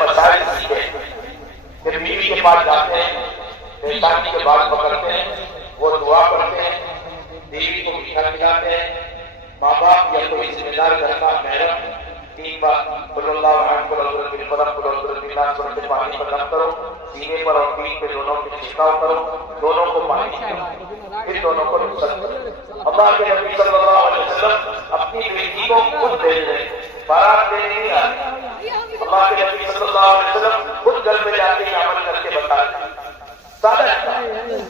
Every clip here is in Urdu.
مسائل سیکھے کہ بیوی کے پاس جاتے ہیں، پریشانی کے بعد پکڑتے ہیں، وہ دعا کرتے ہیں، بیوی کو میٹھا کھلاتے ہیں، ماں باپ یا کوئی ذمہ دار گھر کا محرم 3 بار صلی اللہ علیہ وسلم سے پانی پر دم کرو، سینے پر اور پیٹھ پہ دونوں کے چھڑکاؤ کرو، دونوں کو پانی پلاؤ، پھر دونوں کو رخصت کرو۔ اللہ کے نبی صلی اللہ علیہ وسلم اپنی بیٹی کو خود بھیج رہے ہیں، بارات دینے نہیں آتے۔ اللہ کے نبی صلی اللہ علیہ وسلم خود گھر میں جاتے ہی عمل کر کے بتاتے ہیں۔ سادہ نکاح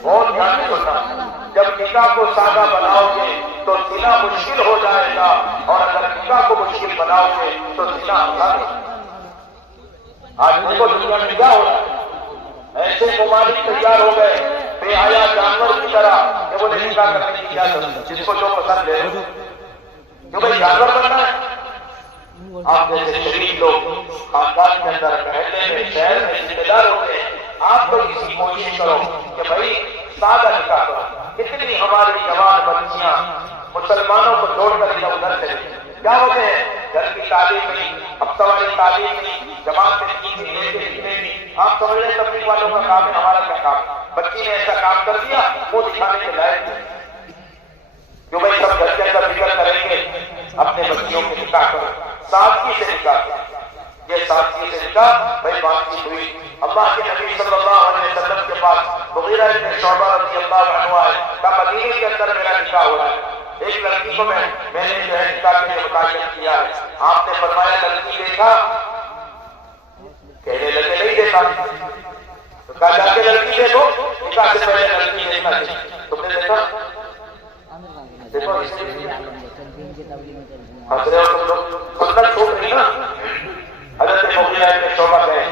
بہت دھیان سے سننا، جب نکاح کو سادہ بناؤ گے تو زنا مشکل ہو جائے گا، اور اگر نکاح کو مشکل بناؤ گے تو زنا آسان ہے۔ آج دیکھو دنیا میں کیا ہو رہا ہے، ایسے ممالک تیار ہو گئے بے حیا جانور کی طرح کہ وہ نکاح کرنے کی اجازت، جس کو جو پسند ہے، کیوں بھائی جانور بننا ہے؟ آپ جیسے شریف لوگ خاندان کے اندر محلے میں شہر میں ذمہ دار ہوتے ہیں، آپ تو اسی کوشش کرو کہ بھائی سادہ نکاح کرو۔ اتنی ہماری جوان بچیاں مسلمانوں کو چھوڑ کر ادھر ادھر چلے، کیا وجہ ہے؟ گھر کی تعلیم نہیں، ہفتہ والی تعلیم نہیں، جماعت میں نہیں۔ آپ سمجھ رہے تبلیغ والوں کا کام ہے، ہمارا کیا کام؟ بچی نے ایسا کام کر دیا وہ دکھانے کے لائق نہیں، جو بھائی سب گھر کے اندر فکر کریں گے اپنے بچیوں کے نکاح کرو، سادگی سے نکاح کرو۔ یہ سادگی سے نکاح بھائی بات چیت ہوئی۔ اللہ کے نبی صلی اللہ علیہ وسلم کے پاس مغیرہ بن شعبہ رضی اللہ عنہ آئے، کہا مدینے کے اندر میرا نکاح ہو رہا ہے، ایک لڑکی کو میں نے جو ہے نکاح کے لیے متعین کیا ہے۔ آپ نے فرمایا لڑکی دیکھا؟ کہنے لگے نہیں دیکھا۔ تو کہا جا کے لڑکی دیکھو، نکاح سے پہلے لڑکی دیکھنا چاہیے۔ تم نے دیکھا؟ دیکھو حضرت سنت چھوٹ رہی نا۔ حضرت مغیرہ بن شعبہ گئے،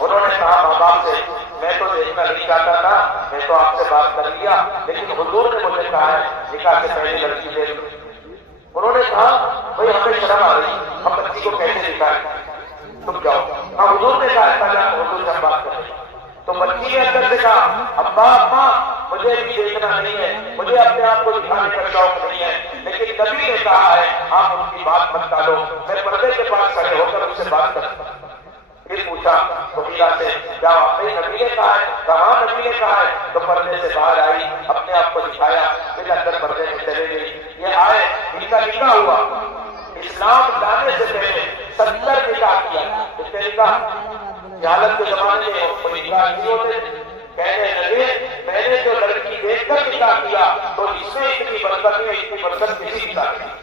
انہوں نے کہا ماں باپ سے میں تو دیکھنا نہیں چاہتا تھا، میں تو آپ سے بات کر لیا، لیکن حضور نے مجھے کہا ہے نکاح سے پہلے لڑکی دیکھ۔ انہوں نے کہا بھائی ہمیں شرم آ رہی، ہم بچی کو کیسے نکالیں، تم جاؤ۔ ہاں حضور نے کہا حضور سے ہم بات کریں۔ تو بچی نے اندر سے کہا ابا اماں مجھے بھی دیکھنا نہیں ہے، مجھے اپنے آپ کو دکھانے کا شوق نہیں ہے، لیکن نبی نے کہا ہے آپ ان کی بات مت ٹالو، میں پردے کے پاس کھڑے ہو کر ان سے بات کروں۔ پھر پوچھا مغیرہ سے کیا واقعی نبی نے کہا ہے؟ کہاں نبی نے کہا ہے؟ تو پردے سے باہر آئی، اپنے آپ کو دکھایا، پھر اندر پردے میں چلے گئی۔ یہ آئے ان کا نکاح ہوا۔ اسلام لانے سے پہلے 70 نکاح کیا۔ کتنے نکاح؟ جہالت کے زمانے میں کوئی نکاح نہیں ہوتے، کہنے لگے میں نے جو لڑکی دیکھ کر نکاح کیا تو اس میں اتنی برکت ہے، اتنی برکت کسی نکاح نہیں۔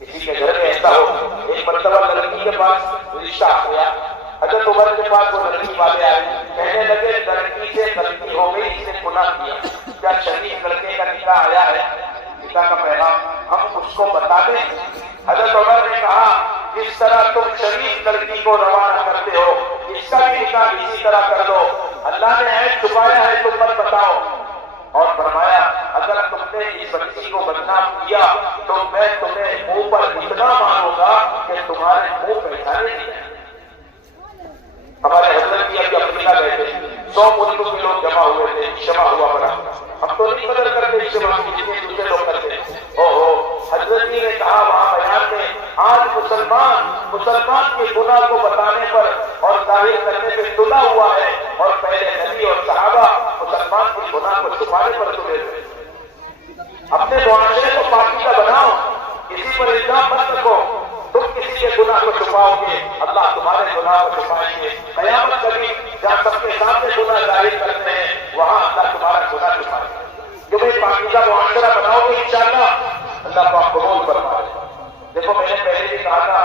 کسی کے گھر میں ایسا ہو، ایک مرتبہ لڑکی کے پاس رشتہ آ گیا، حضرت عمر کے پاس وہ لڑکی والے آئے، کہنے لگے لڑکی سے غلطی ہو گئی، اس نے گناہ کیا، کیا شریف لڑکے کا نکاح آیا ہے؟ نکاح کا پیغام ہم اس کو بتا دیں؟ حضرت عمر نے کہا جس طرح تم شریف لڑکی کو روانہ کرتے ہو اس کا بھی نکاح اسی طرح کر دو، اللہ نے عیب چھپایا ہے تم مت بتاؤ۔ اور فرمایا اگر تم نے اس بچی کو بدنام کیا تو میں تمہیں منہ پر اتنا ماروں گا کہ تمہارے منہ پہچانے نہیں۔ ہمارے حضرت کی ابھی افریقہ گئے تھے، 100 ملکوں کے لوگ جمع ہوئے تھے، اجتماع ہوا بڑا، ہم تو نہیں قدر کرتے اجتماع کی جتنے دوسرے لوگ کرتے ہیں۔ حضرت جی نے کہا وہاں بیان میں آج مسلمان کے گناہ کو بتانے پر اور ظاہر کرنے پہ تلا ہوا ہے، اور پہلے نبی اور صحابہ مسلمان کے گناہ کو چھپانے پر تلے تھے۔ اپنے معاشرے کو پاکیزہ بناؤ، کسی پر الزام مت رکھو، تم کسی کے گناہ کو چھپاؤ گے اللہ تمہارے گناہ کو چھپائیں گے۔ قیامت کبھی جہاں سب کے سامنے گناہ ظاہر کرتے ہیں وہاں اللہ تمہارا گناہ چھپائے گا۔ جو بھائی پاکیزہ معاشرہ بناؤ گے انشاءاللہ اللہ کو آپ قبول فرمائے۔ دیکھو میں نے پہلے بھی کہا تھا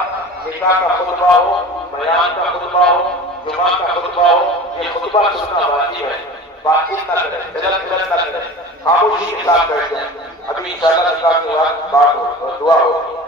نکاح کا خطبہ ہو، بیان کا خطبہ ہو، جمعہ کا خطبہ ہو، یہ خطبہ سننا واجب ہے، بات چیت نہ کریں، غلط نہ کریں، خاموشی کے ساتھ بیٹھ جائیں۔ ابھی انشاءاللہ نکاح کے بعد بات ہو اور دعا ہو۔